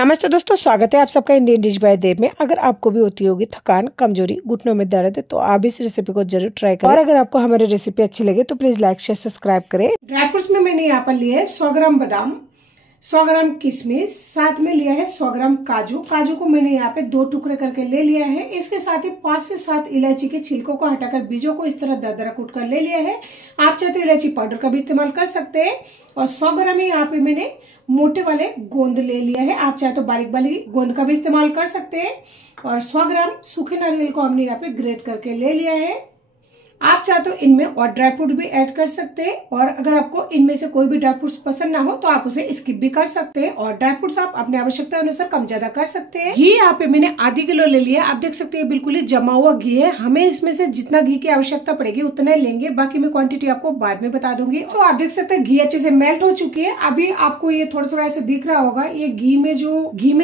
नमस्ते दोस्तों, स्वागत है आप सबका इंडियन डिश बाय देव में। अगर आपको भी होती होगी थकान, कमजोरी, घुटनों में दर्द है तो आप इस रेसिपी को जरूर ट्राई करें। और अगर आपको हमारी रेसिपी अच्छी लगे तो प्लीज लाइक शेयर सब्सक्राइब करें। ड्राई फ्रूट्स में मैंने यहाँ पर लिया है 100 ग्राम बादाम, 100 ग्राम किशमिश, साथ में लिया है 100 ग्राम काजू। काजू को मैंने यहाँ पे 2 टुकड़े करके ले लिया है। इसके साथ ही 5 से 7 इलायची के छिलकों को हटाकर बीजों को इस तरह दरदरा कूट कर ले लिया है। आप चाहे तो इलायची पाउडर का भी इस्तेमाल कर सकते हैं। और 100 ग्राम यहाँ पे मैंने मोटे वाले गोंद ले लिया है। आप चाहे तो बारीक वाली गोंद का भी इस्तेमाल कर सकते हैं। और 100 ग्राम सूखे नारियल को हमने यहाँ पे ग्रेट करके ले लिया है। आप चाहे तो इनमें और ड्राई फ्रूट भी ऐड कर सकते हैं। और अगर आपको इनमें से कोई भी ड्राई फ्रूट्स पसंद ना हो तो आप उसे स्किप भी कर सकते हैं। और ड्राई फ्रूट्स आप अपने आवश्यकता अनुसार कम ज्यादा कर सकते हैं। घी यहाँ पे मैंने आधी किलो ले लिया। आप देख सकते हैं बिल्कुल ही जमा हुआ घी है। हमें इसमें से जितना घी की आवश्यकता पड़ेगी उतना ही लेंगे, बाकी मैं क्वांटिटी आपको बाद में बता दूंगी। तो आप देख सकते हैं घी अच्छे से मेल्ट हो चुकी है। अभी आपको ये थोड़ा थोड़ा ऐसे दिख रहा होगा। ये घी में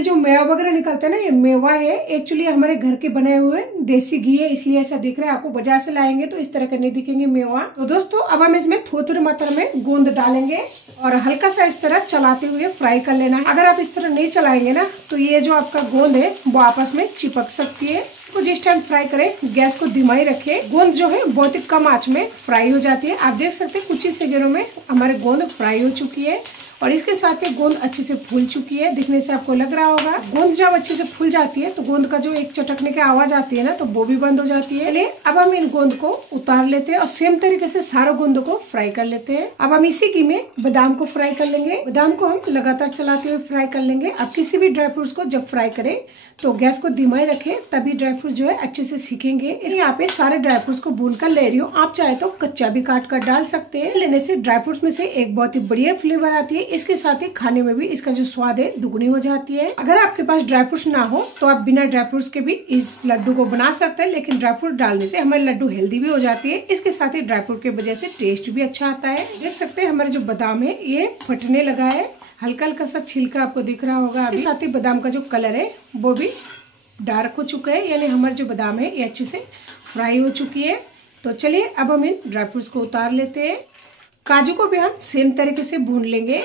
जो मेवा वगैरह निकलता है ना, ये मेवा है। एक्चुअली हमारे घर के बनाए हुए देसी घी है, इसलिए ऐसा दिख रहा है। आपको बाजार से लाएंगे तो इस तरह के नहीं दिखेंगे मेवा। तो दोस्तों अब हम इसमें थोड़ी मात्रा में गोंद डालेंगे और हल्का सा इस तरह चलाते हुए फ्राई कर लेना है। अगर आप इस तरह नहीं चलाएंगे ना तो ये जो आपका गोंद है वो आपस में चिपक सकती है। तो जिस टाइम फ्राई करें गैस को धीमा ही रखें। गोंद जो है बहुत ही कम आंच में फ्राई हो जाती है। आप देख सकते हैं कुछ ही सेकंडों में हमारे गोंद फ्राई हो चुकी है। और इसके साथ ही गोंद अच्छे से फूल चुकी है। दिखने से आपको लग रहा होगा। गोंद जब अच्छे से फूल जाती है तो गोंद का जो एक चटकने की आवाज आती है ना, तो वो भी बंद हो जाती है। चलिए अब हम इन गोंद को उतार लेते हैं और सेम तरीके से सारा गोंद को फ्राई कर लेते हैं। अब हम इसी घी में बादाम को फ्राई कर लेंगे। बादाम को हम लगातार चलाते हुए फ्राई कर लेंगे। अब किसी भी ड्राई फ्रूट्स को जब फ्राई करें तो गैस को धीमा ही रखें, तभी ड्राई फ्रूट जो है अच्छे से सीखेंगे। यहाँ पे सारे ड्राई फ्रूट्स को भून कर ले रही हूँ। आप चाहे तो कच्चा भी काट कर डाल सकते हैं। लेने से ड्राई फ्रूट्स में से एक बहुत ही बढ़िया फ्लेवर आती है। इसके साथ ही खाने में भी इसका जो स्वाद है दुगनी हो जाती है। अगर आपके पास ड्राई फ्रूट्स ना हो तो आप बिना ड्राई फ्रूट्स के भी इस लड्डू को बना सकते हैं, लेकिन ड्राई फ्रूट डालने से हमारे लड्डू हेल्दी भी हो जाती है। इसके साथ ही ड्राई फ्रूट की वजह से टेस्ट भी अच्छा आता है। देख सकते हैं हमारे जो बादाम है ये फटने लगा है। हल्का हल्का सा छिलका आपको दिख रहा होगा। इसके साथ ही बादाम का जो कलर है वो भी डार्क हो चुका है, यानी हमारे जो बादाम है ये अच्छे से फ्राई हो चुकी है। तो चलिए अब हम इन ड्राई फ्रूट्स को उतार लेते हैं। काजू को भी हम सेम तरीके से भून लेंगे।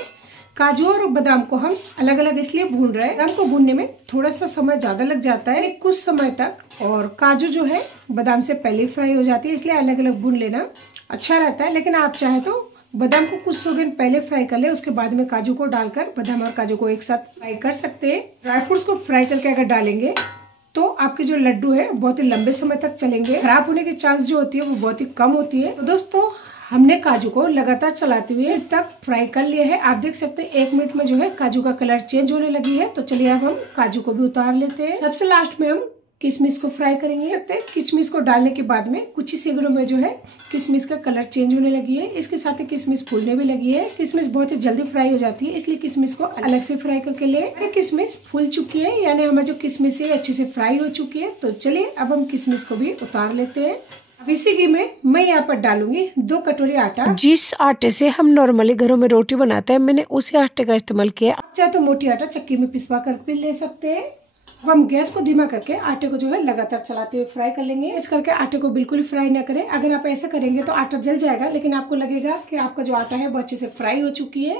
काजू और बादाम को हम अलग अलग इसलिए भून रहे हैं, बादाम को भूनने में थोड़ा सा समय ज्यादा लग जाता है कुछ समय तक। और काजू जो है बादाम से पहले फ्राई हो जाती है, इसलिए अलग अलग भून लेना अच्छा रहता है। लेकिन आप चाहे तो बादाम को कुछ सेकंड पहले फ्राई कर ले, उसके बाद में काजू को डालकर बादाम और काजू को एक साथ फ्राई कर सकते हैं। ड्राई फ्रूट्स को फ्राई करके अगर डालेंगे तो आपके जो लड्डू है बहुत ही लंबे समय तक चलेंगे। खराब होने की चांस जो होती है वो बहुत ही कम होती है। तो दोस्तों हमने काजू को लगातार चलाते हुए तक फ्राई कर लिया है। आप देख सकते हैं 1 मिनट में जो है काजू का कलर चेंज होने लगी है। तो चलिए अब हम काजू को भी उतार लेते हैं। सबसे लास्ट में हम किशमिश को फ्राई करेंगे। किशमिश को डालने के बाद में कुछ ही सेकंडों में जो है किशमिश का कलर चेंज होने लगी है। इसके साथ ही किशमिश फूलने भी लगी है। किशमिश बहुत ही जल्दी फ्राई हो जाती है, इसलिए किशमिश को अलग से फ्राई करके ले। किशमिश फूल चुकी है, यानी हमारी जो किशमिश है अच्छे से फ्राई हो चुकी है। तो चलिए अब हम किशमिश को भी उतार लेते हैं। अब इसी घी में मैं यहाँ पर डालूंगी 2 कटोरी आटा। जिस आटे से हम नॉर्मली घरों में रोटी बनाते हैं मैंने उसी आटे का इस्तेमाल किया। आप चाहे तो मोटी आटा चक्की में पिसवा कर भी ले सकते हैं। अब हम गैस को धीमा करके आटे को जो है लगातार चलाते हुए फ्राई कर लेंगे। तेज करके आटे को बिल्कुल ही फ्राई ना करें। अगर आप ऐसा करेंगे तो आटा जल जाएगा, लेकिन आपको लगेगा कि आपका जो आटा है वो अच्छे से फ्राई हो चुकी है।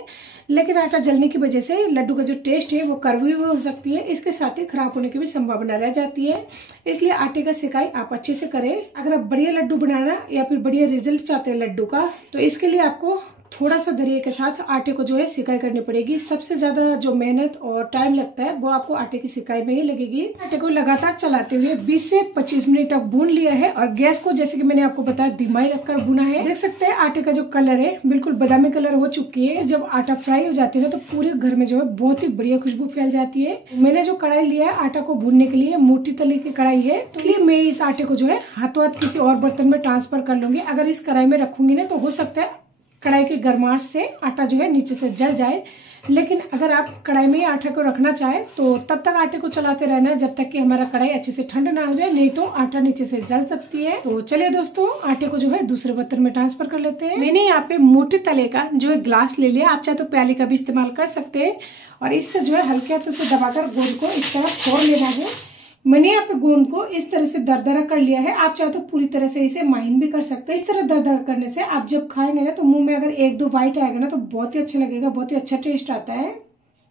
लेकिन आटा जलने की वजह से लड्डू का जो टेस्ट है वो कड़वी भी हो सकती है। इसके साथ ही खराब होने की भी संभावना रह जाती है। इसलिए आटे का सिकाई आप अच्छे से करें। अगर आप बढ़िया लड्डू बनाना या फिर बढ़िया रिजल्ट चाहते हैं लड्डू का, तो इसके लिए आपको थोड़ा सा धैर्य के साथ आटे को जो है सिकाई करनी पड़ेगी। सबसे ज्यादा जो मेहनत और टाइम लगता है वो आपको आटे की सिकाई में ही लगेगी। आटे को लगातार चलाते हुए 20 से 25 मिनट तक भून लिया है। और गैस को जैसे कि मैंने आपको बताया धीमा ही रखकर भुना है। देख सकते हैं आटे का जो कलर है बिल्कुल बादामी कलर हो चुकी है। जब आटा फ्राई हो जाती है तो पूरे घर में जो है बहुत ही बढ़िया खुशबू फैल जाती है। मैंने जो कढ़ाई लिया है आटा को भूनने के लिए, मोटी तली की कढ़ाई है, तो इसलिए मैं इस आटे को जो है हाथों हाथ किसी और बर्तन में ट्रांसफर कर लूंगी। अगर इस कढ़ाई में रखूंगी ना तो हो सकता है कढ़ाई की गर्माश से आटा जो है नीचे से जल जाए। लेकिन अगर आप कढ़ाई में आटे को रखना चाहे तो तब तक आटे को चलाते रहना है जब तक कि हमारा कढ़ाई अच्छे से ठंड ना हो जाए, नहीं तो आटा नीचे से जल सकती है। तो चलिए दोस्तों आटे को जो है दूसरे बर्तन में ट्रांसफर कर लेते हैं। मैंने यहाँ पे मोटे तले का जो है ग्लास ले लिया। आप चाहे तो प्याली का भी इस्तेमाल कर सकते हैं। और इससे जो है हल्के हाथों से दबाकर गोंद को इस तरह फोड़ लेना है। मैंने यहाँ पे गोंद को इस तरह से दरदरा कर लिया है। आप चाहे तो पूरी तरह से इसे माइन भी कर सकते हैं। इस तरह दरदरा करने से आप जब खाएंगे ना तो मुंह में अगर 1-2 बाइट आएगा ना तो बहुत ही अच्छा लगेगा, बहुत ही अच्छा टेस्ट आता है।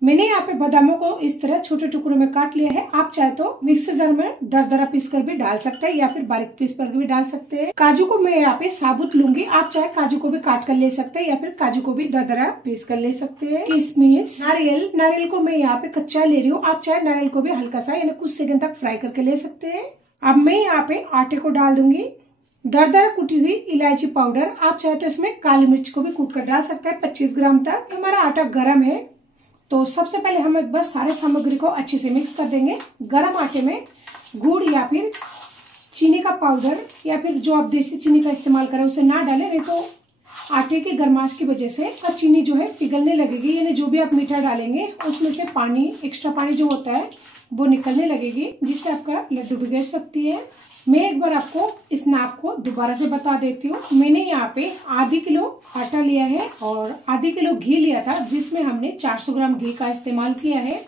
मैंने यहाँ पे बादामों को इस तरह छोटे टुकड़ों में काट लिया है। आप चाहे तो मिक्सर जार में दरदरा पीस कर भी डाल सकते हैं या फिर बारीक पीस कर भी डाल सकते हैं। काजू को मैं यहाँ पे साबुत लूंगी, आप चाहे काजू को भी काट कर ले सकते हैं या फिर काजू को भी दरदरा पीस कर ले सकते हैं। किशमिश, नारियल को मैं यहाँ पे कच्चा ले रही हूँ, आप चाहे नारियल को भी हल्का सा यानी कुछ सेकंड तक फ्राई करके ले सकते हैं। अब मैं यहाँ पे आटे को डाल दूंगी, दरदरा कुटी हुई इलायची पाउडर, आप चाहे तो इसमें काली मिर्च को भी कूट कर डाल सकते हैं 25 ग्राम तक। हमारा आटा गर्म है तो सबसे पहले हम एक बार सारे सामग्री को अच्छे से मिक्स कर देंगे। गर्म आटे में गुड़ या फिर चीनी का पाउडर या फिर जो आप देसी चीनी का इस्तेमाल करें उसे ना डालें, नहीं तो आटे की गर्माश की वजह से चीनी जो है पिघलने लगेगी, यानी जो भी आप मीठा डालेंगे उसमें से पानी, एक्स्ट्रा पानी जो होता है वो निकलने लगेगी, जिससे आपका लड्डू बिगड़ सकती है। मैं एक बार आपको इस नाप को दोबारा से बता देती हूँ। मैंने यहाँ पे आधी किलो आटा लिया है और आधी किलो घी लिया था, जिसमें हमने 400 ग्राम घी का इस्तेमाल किया है।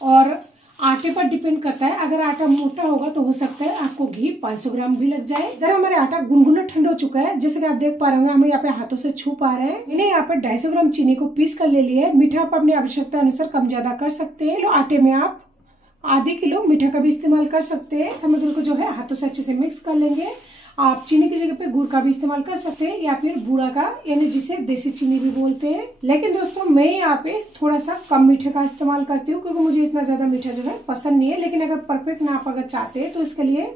और आटे पर डिपेंड करता है, अगर आटा मोटा होगा तो हो सकता है आपको घी 500 ग्राम भी लग जाए। अगर हमारे आटा गुनगुना ठंडा हो चुका है, जैसे कि आप देख पा रहे होंगे, हम यहाँ पे हाथों से छू पा रहे हैं। मैंने यहाँ पर 250 ग्राम चीनी को पीस कर ले लिया है। मीठा आप अपनी आवश्यकता अनुसार कम ज्यादा कर सकते हैं। आटे में आप आधी किलो मीठा का भी इस्तेमाल कर सकते हैं। सामग्री को जो है हाथों से अच्छे से मिक्स कर लेंगे। आप चीनी की जगह पे गुड़ का भी इस्तेमाल कर सकते हैं या फिर बूरा का, यानी जिसे देसी चीनी भी बोलते हैं। लेकिन दोस्तों मैं यहाँ पे थोड़ा सा कम मीठे का इस्तेमाल करती हूँ, क्योंकि मुझे इतना ज्यादा मीठा जो है पसंद नहीं है। लेकिन अगर परफेक्ट नाप अगर चाहते हैं तो इसके लिए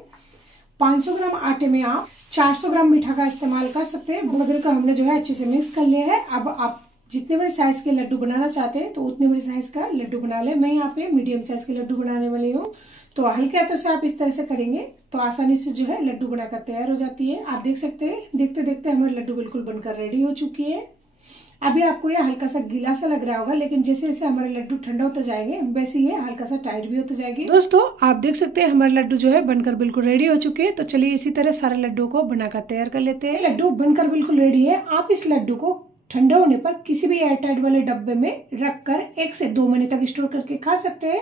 500 ग्राम आटे में आप 400 ग्राम मीठा का इस्तेमाल कर सकते हैं। सामग्री को हमने जो है अच्छे से मिक्स कर लिया है। अब आप जितने बड़े साइज के लड्डू बनाना चाहते हैं तो उतने बड़े साइज का लड्डू बना ले। मैं यहाँ पे मीडियम साइज के लड्डू बनाने वाली हूँ, तो हल्के हाथों से आप इस तरह से करेंगे तो आसानी से जो है लड्डू बनाकर तैयार हो जाती है। आप देख सकते हैं, देखते देखते हमारे लड्डू बिल्कुल बनकर रेडी हो चुकी है। अभी आपको ये हल्का सा गीला सा लग रहा होगा, लेकिन जैसे जैसे हमारे लड्डू ठंडा होते जाएंगे वैसे ये हल्का सा टाइट भी होते जाएगी। दोस्तों आप देख सकते हैं हमारे लड्डू जो है बनकर बिल्कुल रेडी हो चुके हैं। तो चलिए इसी तरह सारे लड्डू को बनाकर तैयार कर लेते हैं। लड्डू बनकर बिल्कुल रेडी है। आप इस लड्डू को ठंडा होने पर किसी भी एयरटाइट वाले डब्बे में रखकर 1 से 2 महीने तक स्टोर करके खा सकते हैं।